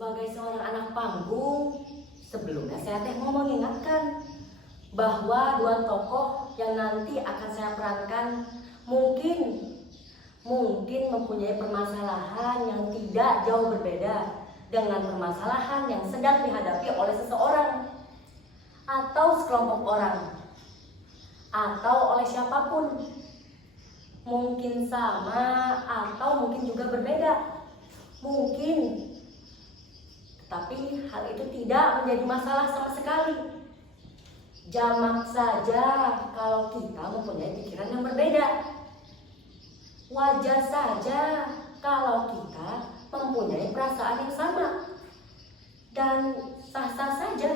Sebagai seorang anak panggung, sebelumnya saya mau mengingatkan bahwa dua tokoh yang nanti akan saya perankan mungkin mempunyai permasalahan yang tidak jauh berbeda dengan permasalahan yang sedang dihadapi oleh seseorang atau sekelompok orang atau oleh siapapun. Mungkin sama atau mungkin juga berbeda. Mungkin, tapi hal itu tidak menjadi masalah sama sekali. Jamak saja kalau kita mempunyai pikiran yang berbeda. Wajar saja kalau kita mempunyai perasaan yang sama. Dan sah-sah saja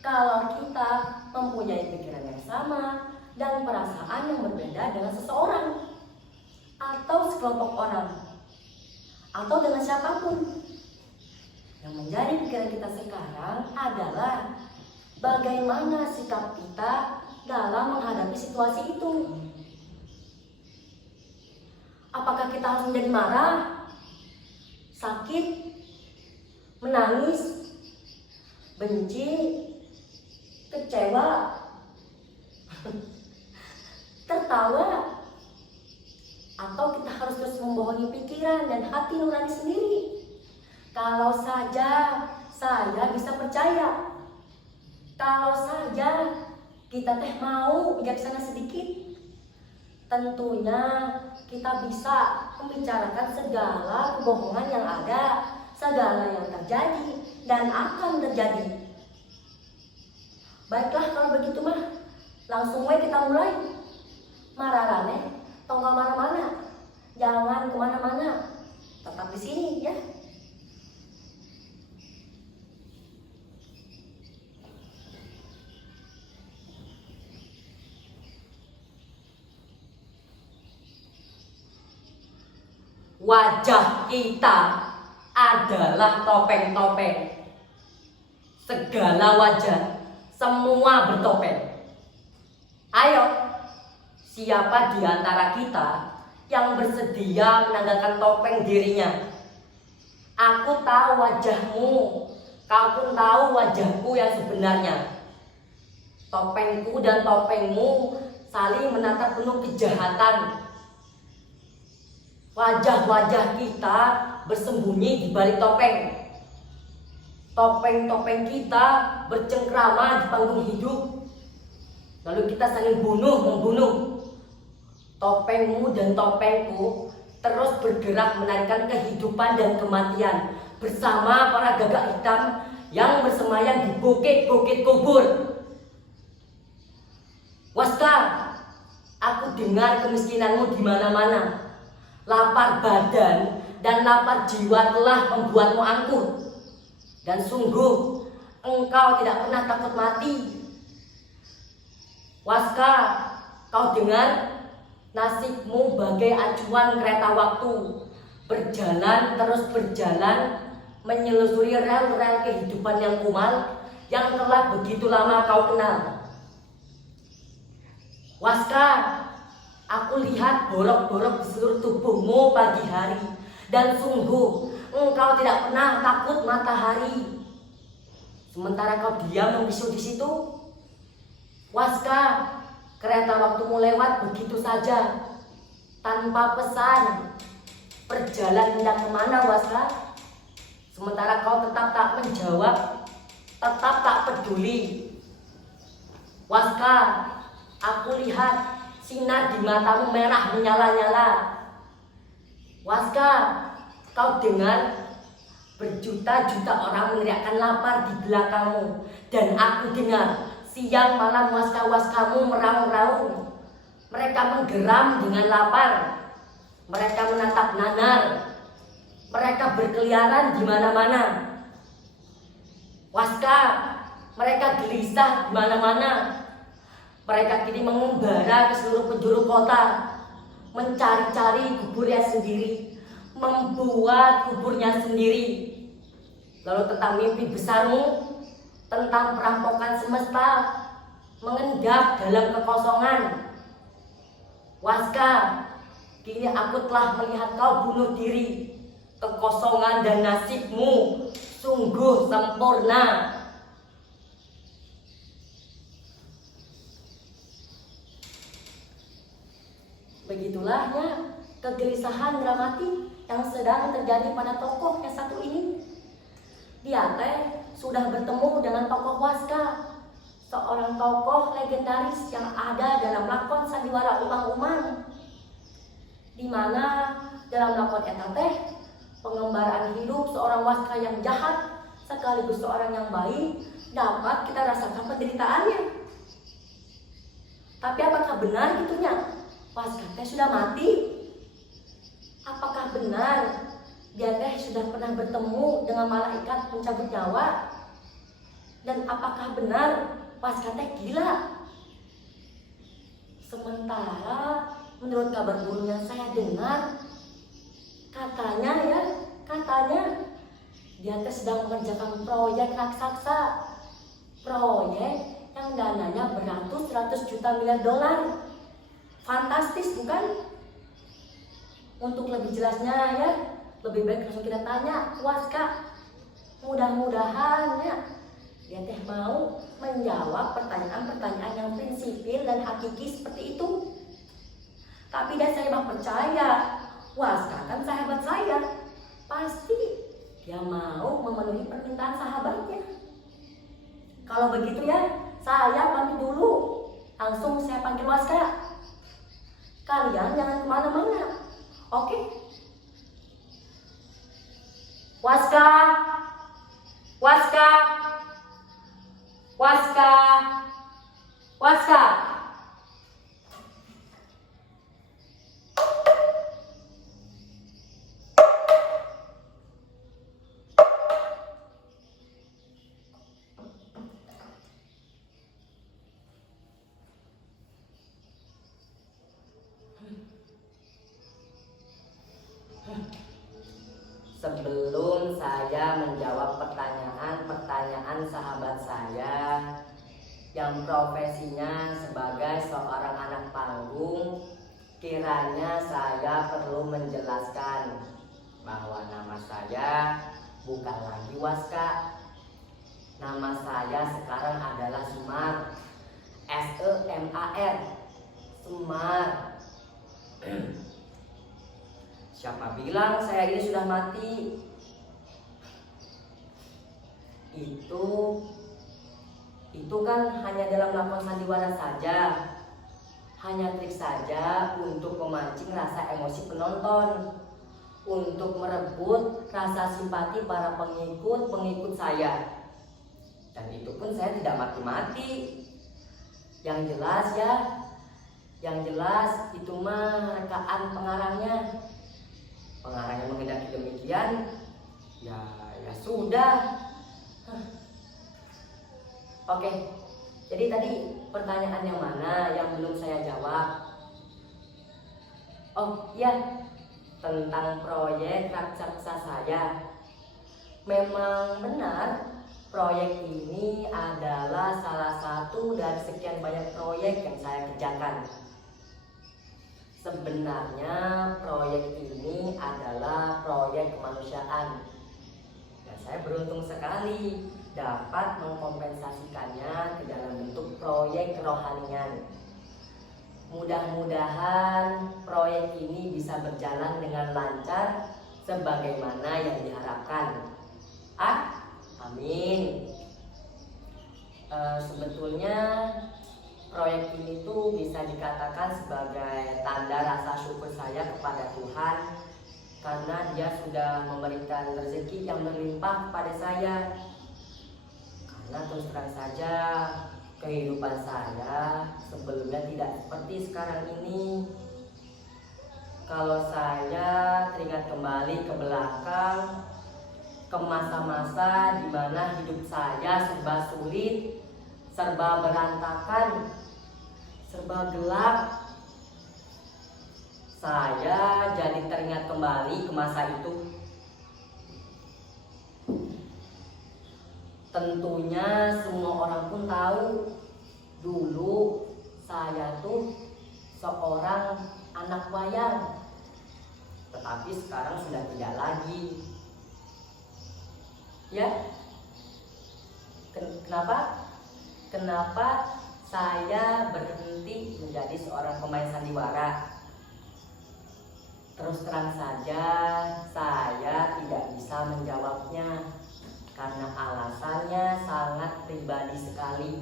kalau kita mempunyai pikiran yang sama dan perasaan yang berbeda dengan seseorang atau sekelompok orang atau dengan siapapun. Yang menjadi pikiran kita sekarang adalah bagaimana sikap kita dalam menghadapi situasi itu. Apakah kita harus menjadi marah, sakit, menangis, benci, kecewa, tertawa, atau kita harus terus membohongi pikiran dan hati nurani sendiri? Kalau saja saya bisa percaya, kalau saja kita mau bijaksana sedikit, tentunya kita bisa membicarakan segala kebohongan yang ada, segala yang terjadi dan akan terjadi. Baiklah kalau begitu mah, langsung kita mulai. Mararane, tong kemana-mana, jangan kemana-mana, tetap di sini ya. Wajah kita adalah topeng-topeng. Segala wajah, semua bertopeng. Ayo, siapa di antara kita yang bersedia menanggalkan topeng dirinya? Aku tahu wajahmu, kau pun tahu wajahku yang sebenarnya. Topengku dan topengmu saling menatap penuh kejahatan. Wajah-wajah kita bersembunyi di balik topeng. Topeng-topeng kita bercengkrama di panggung hidup. Lalu kita saling bunuh-membunuh. Topengmu dan topengku terus bergerak menarikan kehidupan dan kematian bersama para gagak hitam yang bersemayam di bukit-bukit kubur. Waska, aku dengar kemiskinanmu di mana-mana. Lapar badan dan lapar jiwa telah membuatmu angkuh. Dan sungguh engkau tidak pernah takut mati. Waska, kau dengar? Nasibmu bagai acuan kereta waktu, berjalan terus berjalan, menyelusuri rel-rel kehidupan yang kumal yang telah begitu lama kau kenal. Waska, aku lihat borok-borok di seluruh tubuhmu pagi hari, dan sungguh engkau tidak pernah takut matahari. Sementara kau diam membisu di situ. Waska, kereta waktumu lewat begitu saja, tanpa pesan. Berjalan hendak kemana, Waska? Sementara kau tetap tak menjawab, tetap tak peduli. Waska, aku lihat sinar di matamu merah menyala-nyala. Waska, kau dengar? Berjuta-juta orang meneriakkan lapar di belakangmu. Dan aku dengar siang malam waska-waskamu meraung-raung. Mereka menggeram dengan lapar. Mereka menatap nanar. Mereka berkeliaran di mana-mana. Waska, mereka gelisah di mana-mana. Mereka kini mengembara ke seluruh penjuru kota, mencari-cari kuburnya sendiri, membuat kuburnya sendiri. Lalu tentang mimpi besarmu, tentang perampokan semesta, mengendap dalam kekosongan. Waska, kini aku telah melihat kau bunuh diri. Kekosongan dan nasibmu sungguh sempurna. Begitulah ya kegelisahan dramatik yang sedang terjadi pada tokoh yang satu ini. Dia teh sudah bertemu dengan tokoh Waska, seorang tokoh legendaris yang ada dalam lakon sandiwara umang-umang, di mana dalam lakon eta teh pengembaraan hidup seorang Waska yang jahat sekaligus seorang yang baik dapat kita rasakan penderitaannya. Tapi apakah benar gitunya? Waska teh sudah mati? Apakah benar dia teh sudah pernah bertemu dengan malaikat pencabut nyawa? Dan apakah benar Waska teh gila? Sementara menurut kabar burung yang saya dengar, katanya dia teh sedang mengerjakan proyek raksasa, proyek yang dananya beratus-ratus juta miliar dolar. Fantastis bukan? Untuk lebih jelasnya ya, lebih baik langsung kita tanya Waska. Mudah-mudahan ya dia teh mau menjawab pertanyaan-pertanyaan yang prinsipil dan hakiki seperti itu. Tapi saya mah percaya Waska kan sahabat saya, pasti dia mau memenuhi permintaan sahabatnya. Kalau begitu ya, saya pamit dulu. Langsung saya panggil Waska. Kalian jangan kemana-mana, oke? Waska, Waska, Waska, Waska. Sebelum saya menjawab pertanyaan-pertanyaan sahabat saya yang profesinya sebagai seorang anak panggung, kiranya saya perlu menjelaskan bahwa nama saya bukan lagi Waska. Nama saya sekarang adalah Semar, S-E-M-A-R, Semar. Siapa bilang saya ini sudah mati? Itu kan hanya dalam lakon sandiwara saja, hanya trik saja untuk memancing rasa emosi penonton, untuk merebut rasa simpati para pengikut saya. Dan itu pun saya tidak mati-mati. Yang jelas itu mah rekaan pengarangnya. Pengarangnya menghendaki demikian, ya sudah. Oke, jadi tadi pertanyaan yang mana yang belum saya jawab? Oh iya, tentang proyek raksasa saya. Memang benar, proyek ini adalah salah satu dari sekian banyak proyek yang saya kerjakan. Sebenarnya proyek ini adalah proyek kemanusiaan, dan saya beruntung sekali dapat mengkompensasikannya ke dalam bentuk proyek kerohanian. Mudah-mudahan proyek ini bisa berjalan dengan lancar sebagaimana yang diharapkan. Amin. Sebetulnya proyek ini tuh bisa dikatakan sebagai tanda rasa syukur saya kepada Tuhan, karena Dia sudah memberikan rezeki yang berlimpah kepada saya. Karena terus terang saja kehidupan saya sebelumnya tidak seperti sekarang ini. Kalau saya teringat kembali ke belakang, ke masa-masa di mana hidup saya serba sulit, serba berantakan, serba gelap, saya jadi teringat kembali ke masa itu. Tentunya semua orang pun tahu dulu saya tuh seorang anak wayang, tetapi sekarang sudah tidak lagi. Ya, kenapa? Kenapa saya berhenti menjadi seorang pemain sandiwara? Terus terang saja, saya tidak bisa menjawabnya karena alasannya sangat pribadi sekali.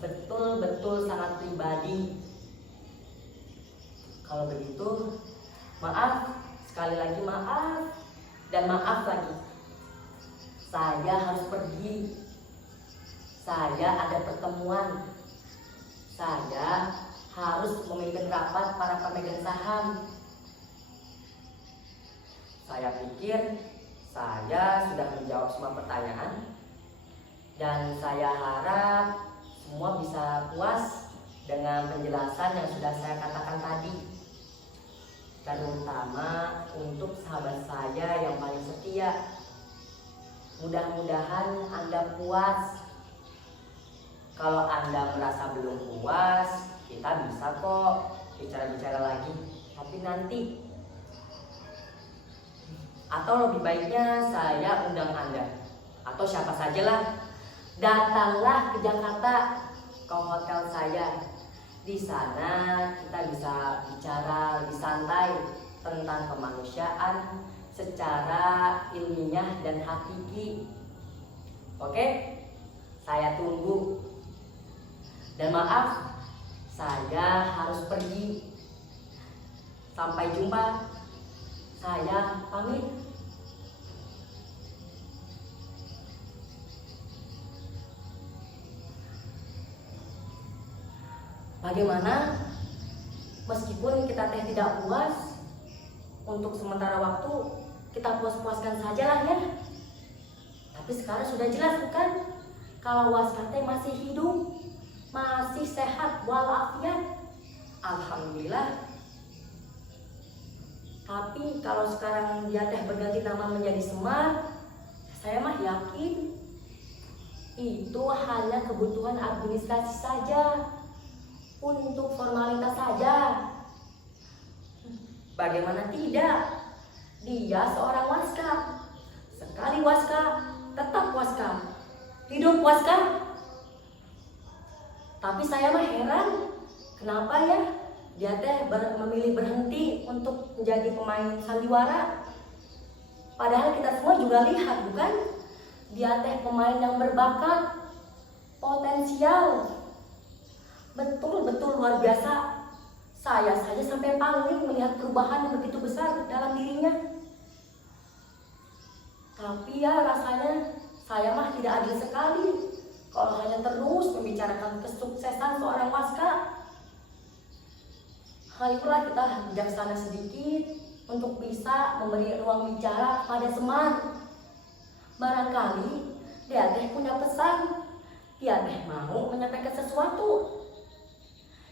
Betul-betul sangat pribadi. Kalau begitu, maaf, sekali lagi maaf, dan maaf lagi. Saya harus pergi. Saya ada pertemuan. Saya harus memimpin rapat para pemegang saham. Saya pikir saya sudah menjawab semua pertanyaan, dan saya harap semua bisa puas dengan penjelasan yang sudah saya katakan tadi. Terutama untuk sahabat saya yang paling setia. Mudah-mudahan Anda puas. Kalau Anda merasa belum puas, kita bisa kok bicara-bicara lagi, tapi nanti. Atau lebih baiknya saya undang Anda, atau siapa sajalah, datanglah ke Jakarta, ke hotel saya. Di sana kita bisa bicara lebih santai tentang kemanusiaan secara ilmiah dan hakiki. Oke? Saya tunggu. Dan maaf, saya harus pergi. Sampai jumpa. Saya pamit. Bagaimana? Meskipun kita tidak puas, untuk sementara waktu kita puas-puaskan saja lah ya. Tapi sekarang sudah jelas bukan? Kalau Waskar masih hidup, masih sehat walafiat. Alhamdulillah. Tapi kalau sekarang dia berganti nama menjadi Semar, saya mah yakin itu hanya kebutuhan administrasi saja, untuk formalitas saja. Bagaimana tidak? Dia seorang Waskar. Sekali Waskar, tetap Waskar. Hidup Waskar. Tapi saya mah heran, kenapa ya dia memilih berhenti untuk menjadi pemain sandiwara. Padahal kita semua juga lihat, bukan? Dia pemain yang berbakat, potensial, betul-betul luar biasa. Saya saja sampai paling melihat perubahan yang begitu besar dalam dirinya. Tapi ya rasanya saya mah tidak adil sekali kalau hanya terus membicarakan kesuksesan seorang Waskar. Ayolah kita bijaksana sedikit untuk bisa memberi ruang bicara pada Semar. Barangkali dia punya pesan, dia mau menyampaikan sesuatu.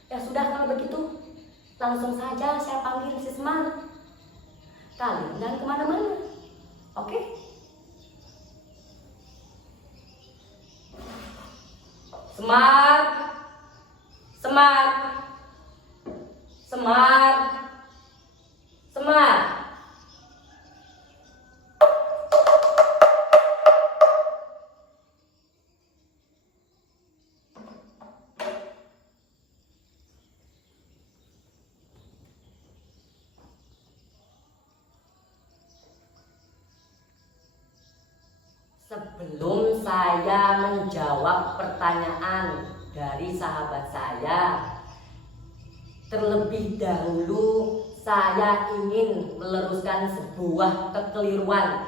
Ya sudah, kalau begitu langsung saja saya panggil si Semar. Kalian jangan kemana-mana, oke? Semar, Semar, Semar, Semar. Sebelum saya menjawab pertanyaan dari sahabat saya, terlebih dahulu saya ingin meluruskan sebuah kekeliruan.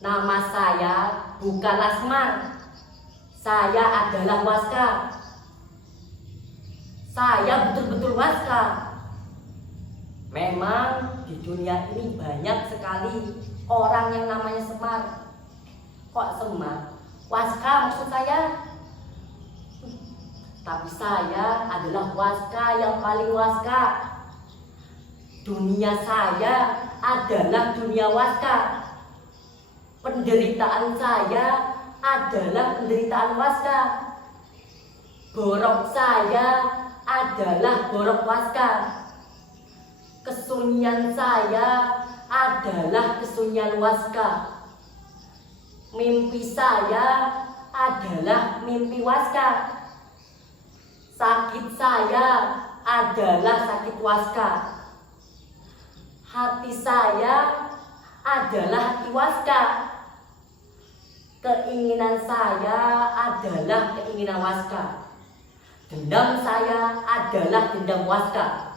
Nama saya bukanlah Semar. Saya adalah Waskar. Saya betul-betul Waskar. Memang di dunia ini banyak sekali orang yang namanya Semar. Kok Semar? Waskar maksud saya. Tapi saya adalah Waskar yang paling Waskar. Dunia saya adalah dunia Waskar. Penderitaan saya adalah penderitaan Waskar. Borok saya adalah borok Waskar. Kesunyian saya adalah kesunyian Waskar. Mimpi saya adalah mimpi Waska. Sakit saya adalah sakit Waska. Hati saya adalah hati Waska. Keinginan saya adalah keinginan Waska. Dendam saya adalah dendam Waska.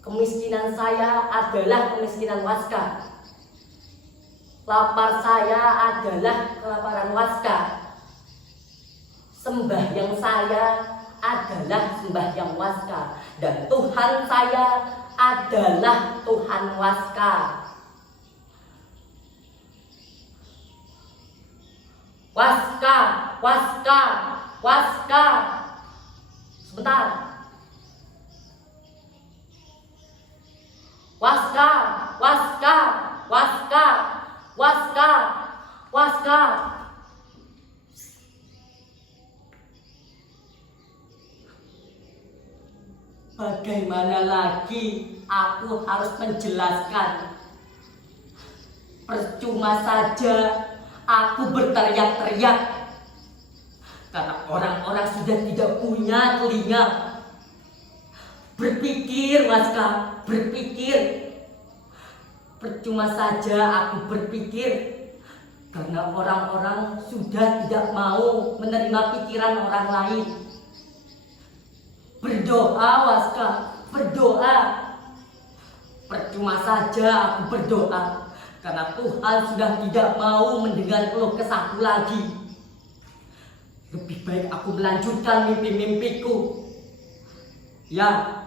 Kemiskinan saya adalah kemiskinan Waska. Lapar saya adalah kelaparan Waska. Sembahyang saya adalah sembahyang Waska. Dan Tuhan saya adalah Tuhan Waska. Waska, Waska, Waska. Sebentar. Waska, Waska, Waska, Waska, Waska. Bagaimana lagi aku harus menjelaskan? Percuma saja aku berteriak-teriak karena orang-orang sudah tidak punya telinga. Berpikir, Waska, berpikir. Percuma saja aku berpikir karena orang-orang sudah tidak mau menerima pikiran orang lain. Berdoa, Waska, berdoa. Percuma saja aku berdoa karena Tuhan sudah tidak mau mendengar keluh kesahku lagi. Lebih baik aku melanjutkan mimpi-mimpiku. Ya,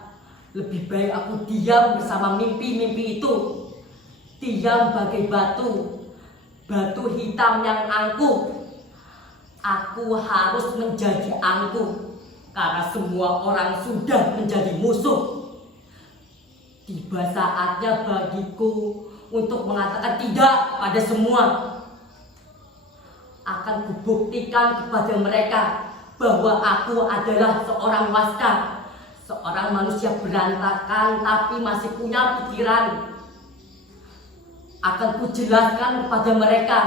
lebih baik aku diam bersama mimpi-mimpi itu. Diam bagai batu, batu hitam yang angkuh. Aku harus menjadi angkuh karena semua orang sudah menjadi musuh. Tiba saatnya bagiku untuk mengatakan tidak pada semua. Akan kubuktikan kepada mereka bahwa aku adalah seorang Waska, seorang manusia berantakan tapi masih punya pikiran. Akan kujelaskan kepada mereka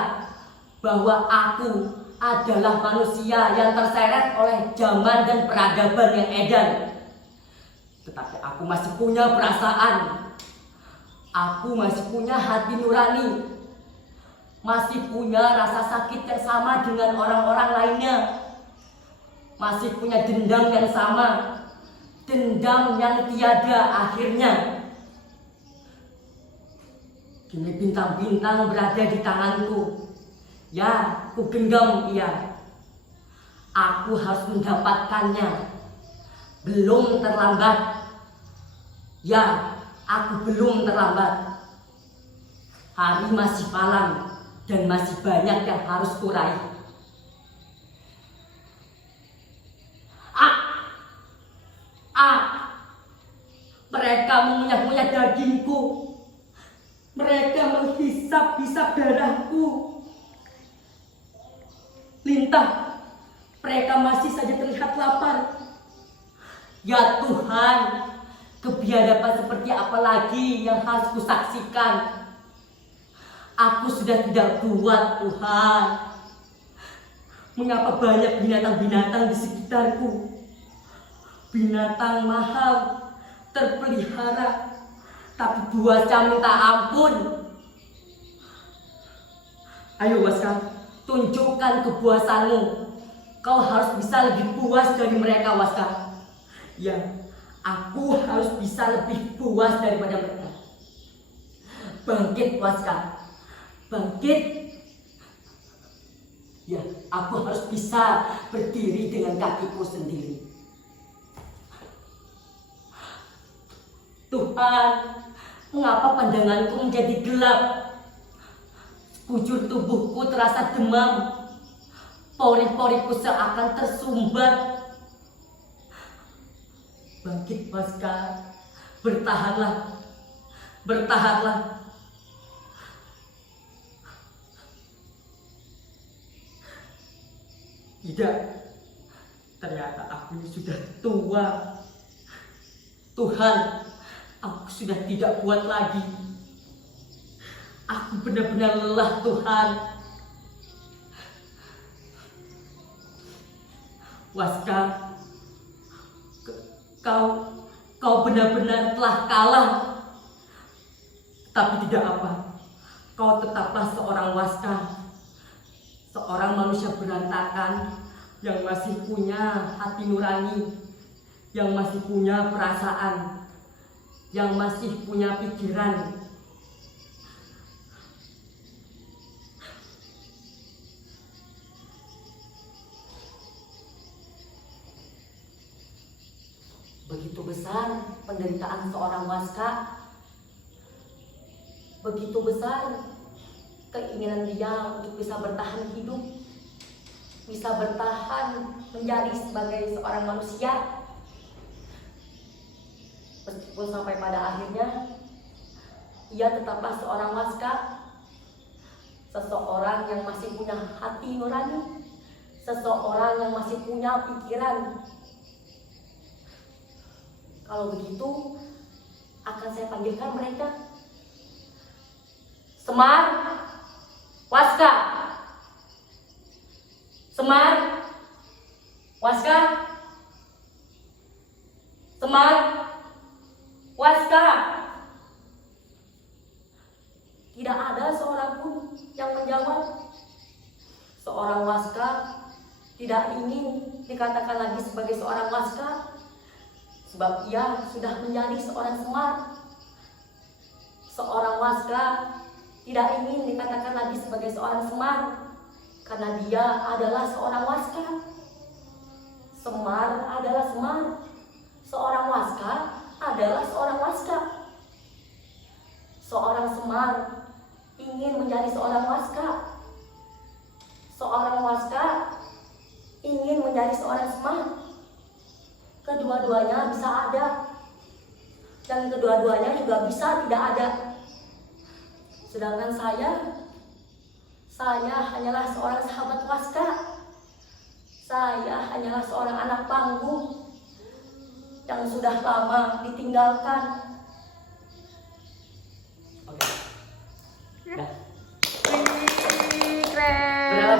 bahwa aku adalah manusia yang terseret oleh zaman dan peradaban yang edan. Tetapi aku masih punya perasaan. Aku masih punya hati nurani. Masih punya rasa sakit yang sama dengan orang-orang lainnya. Masih punya dendam yang sama. Dendam yang tiada akhirnya. Kini bintang-bintang berada di tanganku. Ya, ku genggam ia. Aku harus mendapatkannya. Belum terlambat. Ya, aku belum terlambat. Hari masih malam dan masih banyak yang harus kurai. Mereka mengunyah-ngunyah dagingku. Mereka menghisap-hisap darahku. Lintah, mereka masih saja terlihat lapar. Ya Tuhan, kebiadaban seperti apa lagi yang harus kusaksikan? Aku sudah tidak kuat, Tuhan. Mengapa banyak binatang-binatang di sekitarku? Binatang mahal, terpelihara, tapi buasnya minta ampun. Ayo Waska, tunjukkan kepuasanmu. Kau harus bisa lebih puas dari mereka, Waska. Ya, aku harus bisa lebih puas daripada mereka. Bangkit, Waska. Bangkit. Ya, aku harus bisa berdiri dengan kakiku sendiri. Tuhan, mengapa pandanganku menjadi gelap? Sekujur tubuhku terasa demam. Pori-poriku seakan tersumbat. Bangkit, Waska. Bertahanlah. Bertahanlah. Tidak. Ternyata aku ini sudah tua. Tuhan, aku sudah tidak kuat lagi. Aku benar-benar lelah, Tuhan. Waska, kau benar-benar telah kalah. Tapi tidak apa, kau tetaplah seorang Waska, seorang manusia berantakan yang masih punya hati nurani, yang masih punya perasaan, yang masih punya pikiran. Begitu besar penderitaan seorang Waska, begitu besar keinginan dia untuk bisa bertahan hidup, bisa bertahan menjadi sebagai seorang manusia. Meskipun sampai pada akhirnya ia tetaplah seorang Waska, seseorang yang masih punya hati nurani, seseorang yang masih punya pikiran. Kalau begitu, akan saya panggilkan mereka. Semar, Waska. Semar, Waska. Semar, Waska. Tidak ada seorang pun yang menjawab. Seorang Waska tidak ingin dikatakan lagi sebagai seorang Waska, sebab ia sudah menjadi seorang Semar. Seorang Waska tidak ingin dikatakan lagi sebagai seorang Semar, karena dia adalah seorang Waska. Semar adalah Semar. Seorang Waska adalah seorang Waska. Seorang Semar ingin menjadi seorang Waska. Seorang Waska ingin menjadi seorang Semar. Kedua-duanya bisa ada, dan kedua-duanya juga bisa tidak ada. Sedangkan saya hanyalah seorang sahabat Waska. Saya hanyalah seorang anak panggung yang sudah lama ditinggalkan. Oke. Dah. Keren.